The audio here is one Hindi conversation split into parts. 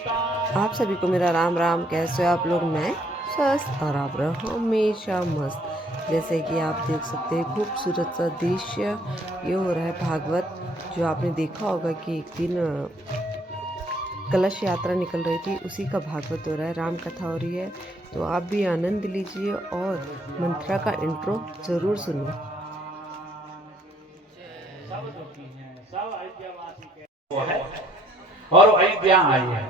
आप सभी को मेरा राम राम। कैसे हो आप लोग? मैं स्वस्थ और आप रहो हमेशा मस्त। जैसे कि आप देख सकते हैं खूबसूरत सा दृश्य ये हो रहा है भागवत। जो आपने देखा होगा कि एक दिन कलश यात्रा निकल रही थी, उसी का भागवत हो रहा है, राम कथा हो रही है। तो आप भी आनंद लीजिए और मंत्रा का इंट्रो जरूर सुनो। और अयोध्या आई है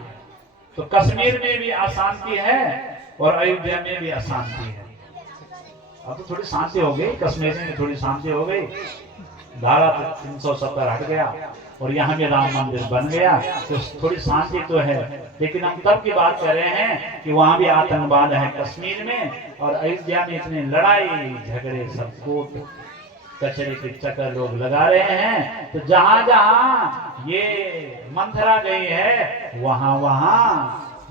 तो कश्मीर में भी अशांति है और अयोध्या में भी अशांति है। अब तो थोड़ी शांति हो गई, कश्मीर में थोड़ी शांति हो गई, धारा 370 हट गया और यहाँ भी राम मंदिर बन गया, तो थोड़ी शांति तो है। लेकिन हम तब की बात कर रहे हैं कि वहां भी आतंकवाद है कश्मीर में, और अयोध्या में इतनी लड़ाई झगड़े सबको कचरे के चक्कर लोग लगा रहे हैं। तो जहां जहां ये मंथरा गई है वहां वहां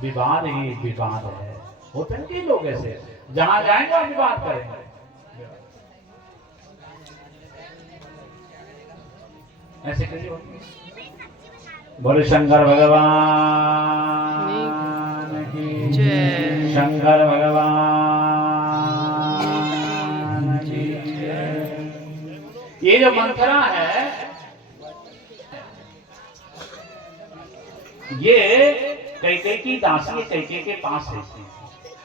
विवाद ही विवाद है। होते हैं कि लोग ऐसे जहां जाएंगे वहां विवाद करेंगे। ऐसे कैसे होते? बोले शंकर भगवान की जय, शंकर भगवान की जय। ये जो मंथरा है ये कैकेयी की दासी है, कैकेयी के पास रहती है।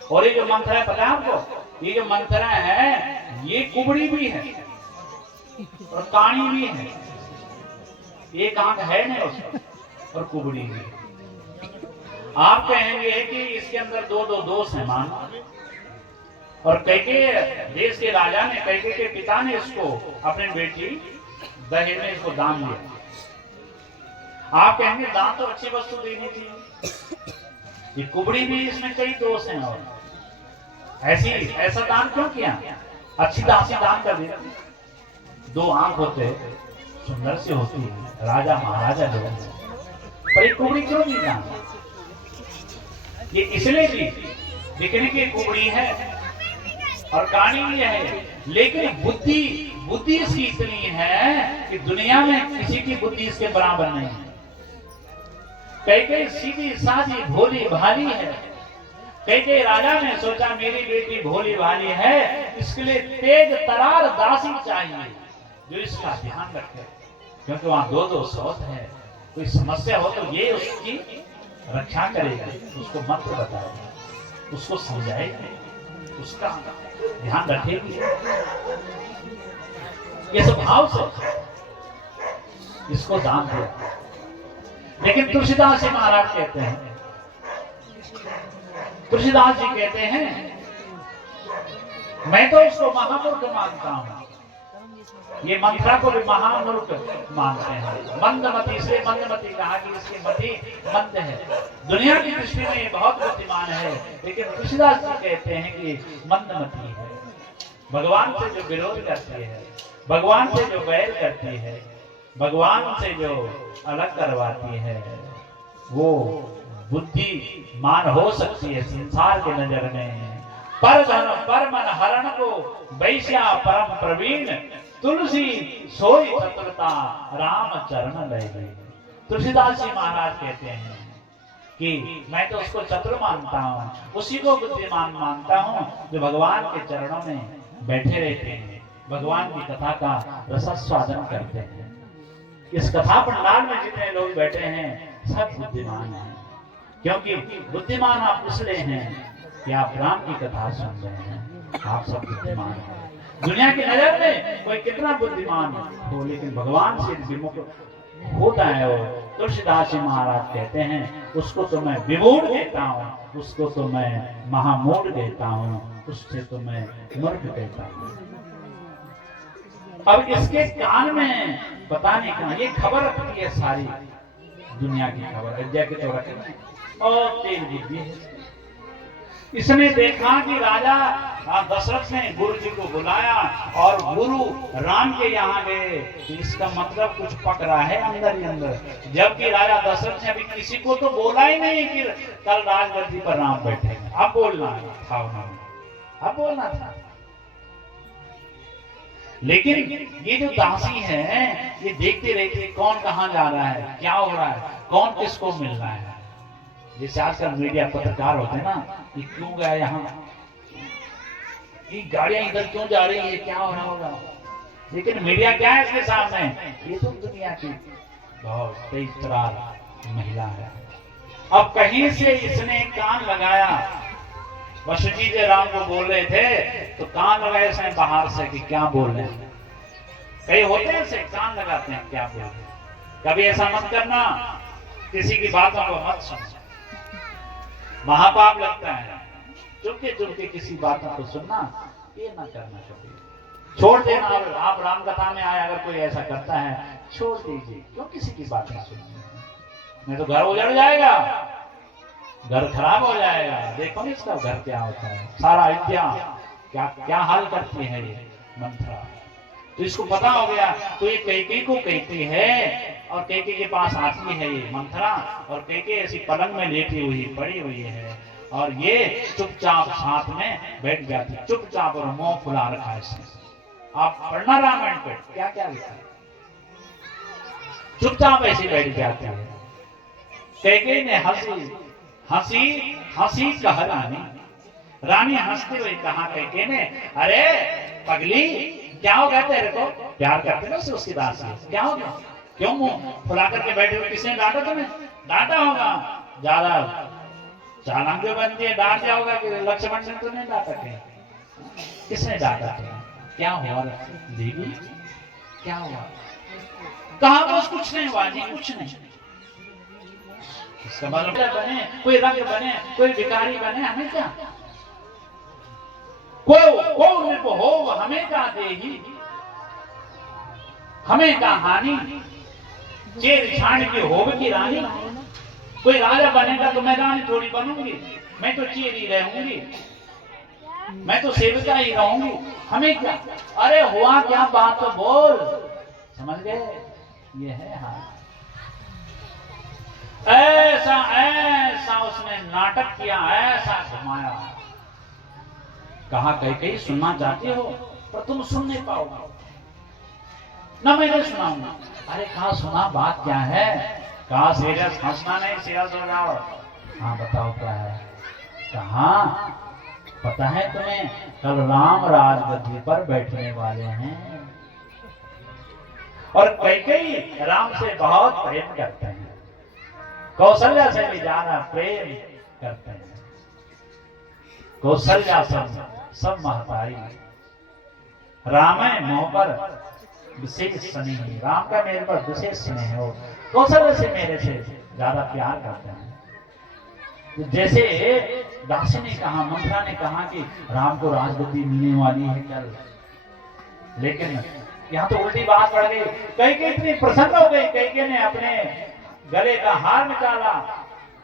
और ये जो मंथरा है पता है आपको, ये जो मंथरा है ये कुबड़ी भी है और काणी भी है। एक आंख है नहीं उसका और कुबड़ी भी। आप कहेंगे कि इसके अंदर दो दो दोष है मान। और कैकेयी देश के राजा ने, कैकेयी के पिता ने इसको अपनी बेटी दहेज में इसको दान दिया। आप कहेंगे दान तो अच्छी वस्तु देनी चाहिए, ये कुबड़ी भी इसमें कई दोष हैं। और ऐसा दान क्यों किया? अच्छी दासी दान कर दी। दो आंख होते सुंदर से होती है, राजा महाराजा लोग, पर एक कुबड़ी क्यों दी दान? ये इसलिए भी दिखने की कुबड़ी है और कहानी भी है, लेकिन बुद्धि इसकी इतनी है कि दुनिया में किसी की बुद्धि इसके बराबर नहीं है। कैकेयी सीधी साधी भोली भाली है। कैकेयी राजा ने सोचा मेरी बेटी भोली भाली है, इसके लिए तेज तरार दासी चाहिए जो इसका ध्यान रखे, क्योंकि वहां दो दो सौत है। कोई समस्या हो तो ये उसकी रक्षा करेगा, उसको मंत्र बताएगा, उसको समझाएगा, उसका ध्यान रखेगी। ये सब भाव से इसको दान दिया। लेकिन तुलसीदास जी महाराज कहते हैं, तुलसीदास जी कहते हैं मैं तो उसको महामूर्ख मानता हूं। ये मंथरा को भी महामूर्ख मानते हैं, मंदमती। इसलिए मंदमती कहा कि इसकी मति मंद है। दुनिया की दृष्टि में ये बहुत बुद्धिमान है, लेकिन तुलसीदास जी कहते हैं कि मंदमती है। भगवान से जो विरोध करती है, भगवान से जो बैर करती है, भगवान से जो अलग करवाती है, वो बुद्धिमान हो सकती है संसार के नजर में। पर धन पर मन हरण को वैश्या परम प्रवीण, तुलसी सोई चतुरता राम चरण लय गई। तुलसीदास जी महाराज कहते हैं कि मैं तो उसको चतुर मानता हूँ, उसी को बुद्धिमान मानता हूँ जो भगवान के चरणों में बैठे रहते हैं, भगवान की कथा का रसास्वादन करते हैं। इस कथा पंडाल में जितने लोग बैठे हैं सब बुद्धिमान हैं, क्योंकि बुद्धिमान आप इसलिए हैं कि आप राम की कथा सुन रहे हैं। आप सब बुद्धिमान हैं। दुनिया की नजर में कोई कितना बुद्धिमान हो, लेकिन भगवान से विमुख होता है। और तुलसीदास जी महाराज कहते हैं उसको तो मैं विमूढ़ कहता हूँ, उसको तो मैं महामूढ़ कहता हूँ, उससे तो मैं मूर्ख कहता हूँ। अब इसके कान में पता नहीं कहां ये खबर रखती है, सारी दुनिया की खबर अयोध्या की तो रखती और तेज बुद्धि है। इसने देखा कि राजा दशरथ ने गुरु जी को बुलाया और गुरु राम के यहाँ गए, इसका मतलब कुछ पक रहा है अंदर ही अंदर। जबकि राजा दशरथ ने अभी किसी को तो बोला ही नहीं कि कल राजगद्दी पर राम बैठेंगे। अब बोलना था उन्होंने, अब बोलना था। लेकिन ये जो दासी है ये देखते रहते कौन कहां जा रहा है, क्या हो रहा है, कौन किसको मिल रहा है। जैसे आजकल मीडिया पत्रकार होते हैं ना, ये क्यों गया यहाँ, ये गाड़ियां इधर क्यों जा रही है, क्या हो रहा होगा। लेकिन मीडिया क्या है इसके सामने, ये तो दुनिया की बहुत तेज तरार महिला है। अब कहीं से इसने कान लगाया, वशिष्ठ जी राम को बोल रहे थे तो कान लगाए इसने बाहर से कि क्या बोल रहे हैं। कई होते हैं से कान लगाते हैं क्या बोल रहे हैं। कभी ऐसा मत करना, किसी की बातों को मत सुनो, महापाप लगता है। चुपके चुपके किसी बातों को सुनना, ये ना करना कभी, छोड़ देना। आप राम कथा में आए, अगर कोई ऐसा करता है छोड़ दीजिए, क्यों किसी की बातें सुननी, नहीं तो घर उजड़ जाएगा, घर खराब हो जाएगा। देखो ना इसका घर क्या होता है, सारा अयोध्या क्या क्या हाल करती है ये मंथरा। तो इसको पता हो गया, तो ये कैकेयी को कहती है और कैकेयी के पास आती है ये मंथरा, और कैकेयी ऐसी पलंग में लेटी हुई पड़ी हुई है, और ये चुपचाप साथ में बैठ जाती, चुपचाप, और मुंह फुला रखा है इसने। आप पढ़ना रामायण पे क्या क्या लिखा है, चुपचाप ऐसी बैठ जाती है। कैकेयी ने हंसी हंसी हंसी कह रानी हंसते हुए कहा कैकेयी ने, अरे पगली क्या हो गया तेरे को, प्यार करते ना उसकी दासी, क्या हो गया, क्यों मुंह फुला करके बैठे हुए, किसने डांटा तुम्हें, डांटा होगा, ज्यादा चालाक जो बनती है, डांट दिया होगा कि लक्ष्मण ने तो नहीं डांटा थे, किसने डांटा तुम्हें, क्या हुआ देवी, क्या हुआ, कहा बस कुछ नहीं हुआ जी, कुछ नहीं। इसका मतलब बने, कोई रंग बने, कोई भिखारी बने, हमें क्या, कोई हो हमें क्या देही, हमें क्या हानि, चेर छाण की होब की रानी। कोई राजा बनेगा तो मैं रानी थोड़ी बनूंगी, मैं तो चेर ही रहूंगी, मैं तो सेविका ही रहूंगी, हमें क्या। अरे हुआ क्या, बात तो बोल, समझ गए, ये है हाल। ऐसा ऐसा उसने नाटक किया, ऐसा घुमाया। कहा कैकेयी सुनना चाहती हो पर तुम सुन नहीं पाओगे ना, मैं नहीं सुनाऊंगा। अरे कहा सुना, बात क्या है, कहा सीरियस, हंसना नहीं, सीरियस हो जाओ। हाँ बताओ क्या है। कहा पता है तुम्हें, कल राम राजगद्दी पर बैठने वाले हैं, और कैकेयी राम से बहुत प्रेम करते हैं, कौशल्या से भी ज्यादा प्रेम करते हैं। कौशल्या सब महतारी, रामायण मोह पर विशेष स्नेह, राम का मेरे पर विशेष स्नेह हो, कौशल्या से मेरे से ज्यादा प्यार करते हैं। जैसे दासी ने कहा, मंथरा ने कहा कि राम को राजगद्दी मिलने वाली है कल, लेकिन यहाँ तो उल्टी बात बढ़ गई। कैकेयी इतनी प्रसन्न हो गई, कैकेयी ने अपने गले का हार निकाला,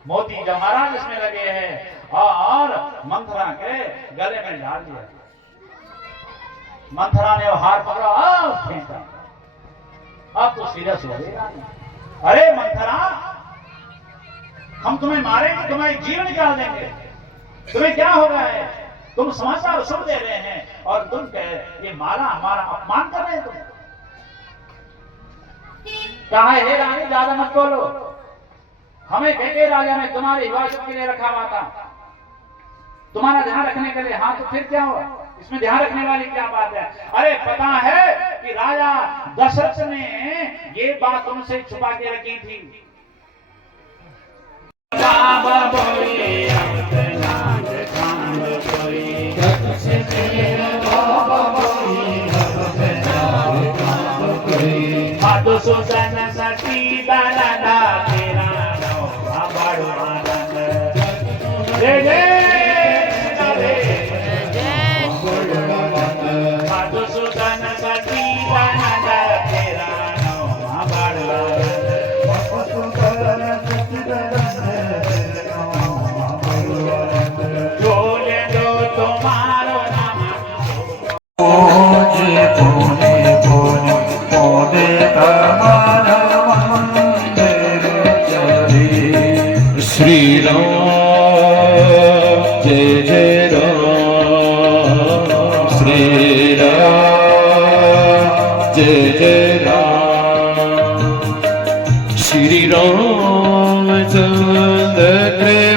मोती जवाहरात इसमें लगे हैं, और मंथरा के गले में डाल दिया। मंथरा ने वो हार पकड़ा, फेंका, अब तो सीरियस हो गई। अरे मंथरा, हम तुम्हें मारेंगे, तुम्हारी जीवन निकाल देंगे, तुम्हें क्या हो रहा है, तुम समाचार सुन दे रहे हैं और तुम कह ये मारा, हमारा अपमान कर रहे हैं तुम। कहा हे रानी ज्यादा मत बोलो, हमें कैकेयी राजा ने तुम्हारी हिफाजत के लिए रखा हुआ था, तुम्हारा ध्यान रखने के लिए। हाँ तो फिर क्या हुआ, इसमें ध्यान रखने वाली क्या बात है। अरे पता है कि राजा दशरथ ने ये बात तुमसे छुपा के रखी थी। सुसन सती दादा तेरा बड़ो आनंद, जय जय सुसन सती दादा तेरा बड़ो आनंद, बोले दो तुम्हारो नाम श्री राम जय जय राम, श्री राम जय जय राम, श्री राम चंद्र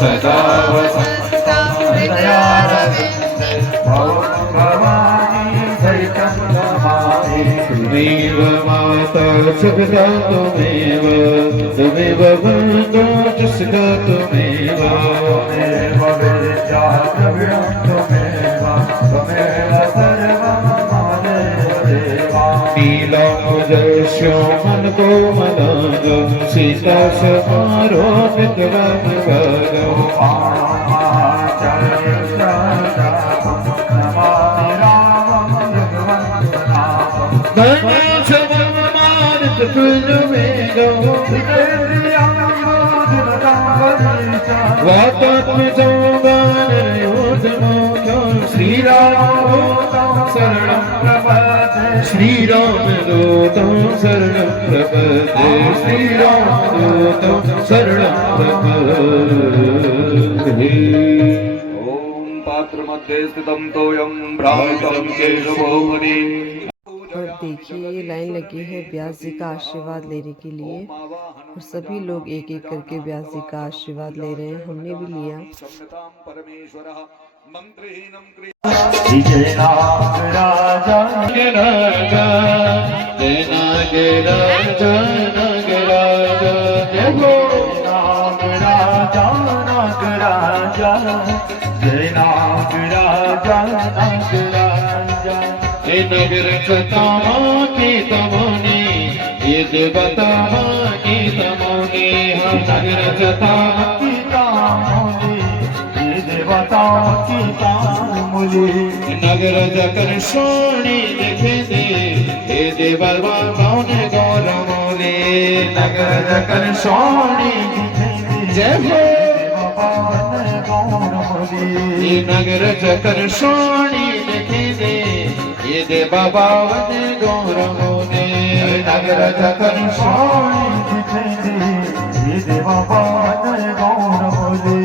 सदा वसन्तं हृदयारविन्दे भवानी सहितं नमामि त्वमेव माता जगदा त्वमेव त्वमेव बन्धो जसदा त्वमेव त्वमेव विद्या द्रविणं त्वमेव त्वमेव सर्वं मम देवा नीलाम्बुजश्यामल कोमलांग सीता समारोपित वनवगो श्री राम दूतं शरणं प्रपद्ये श्री राम दूतं शरणं प्रपद्ये ओम पात्र मध्ये स्थितं तोयं भ्रामितं केशवो मुनि। और देखिए ये लाइन लगी है व्यास जी का आशीर्वाद लेने के लिए और सभी लोग एक एक करके व्यास जी का आशीर्वाद ले रहे हैं। हमने भी लिया। जय नाग राजा राजा जय नाग राजा नाग राजा जय हो नाग राजा नाग राजा जय नाग राजा नाग राजा हे नगर सतामा की तमोनी ये देवता की तमोनी हम नगर सतामा की तमोनी ये देवता की तमोनी नगर जकर सोनी देखे दे हे देवर बावन गौर मोले नगर जकर सोनी देखे दे जय हो बावन गौर मोले ये नगर जकर सोनी देखे दे ये देवा बावन गौर मोले नगर जकर सोनी देखे दे ये देवा बावन गौर मोले